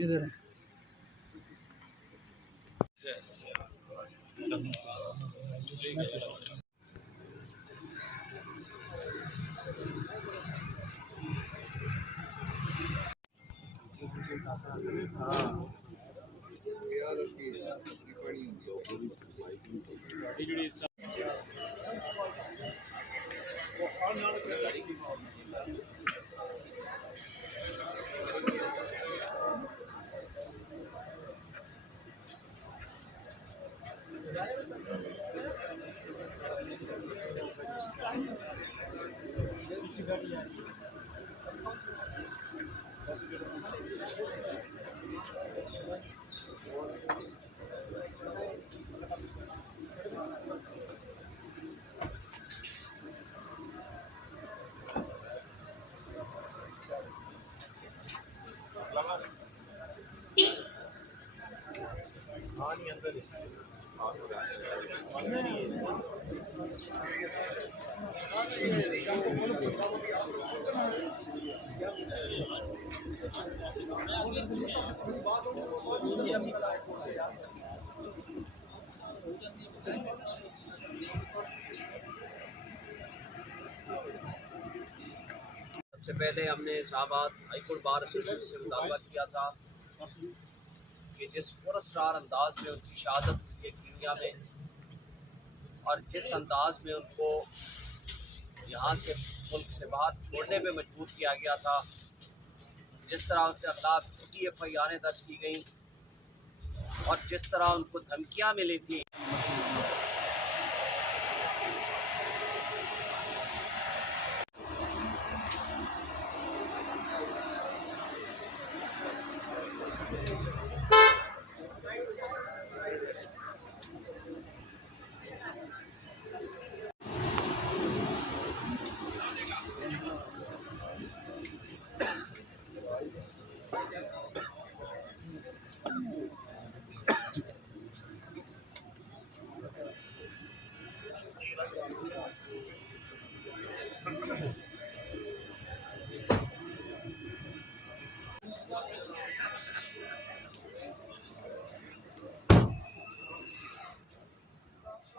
इधर है। सबसे पहले हमने इस्लामाबाद हाईकोर्ट बार एसोसिएशन से मुतालबा किया था कि जिस पुरस्कार अंदाज में उनकी शहादत हुई है कीनिया में, और जिस अंदाज में उनको यहाँ से मुल्क से बाहर छोड़ने पे मजबूर किया गया था, जिस तरह उनके खिलाफ झूठी FIR दर्ज की गई और जिस तरह उनको धमकियाँ मिली थी,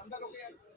अंदर हो गया।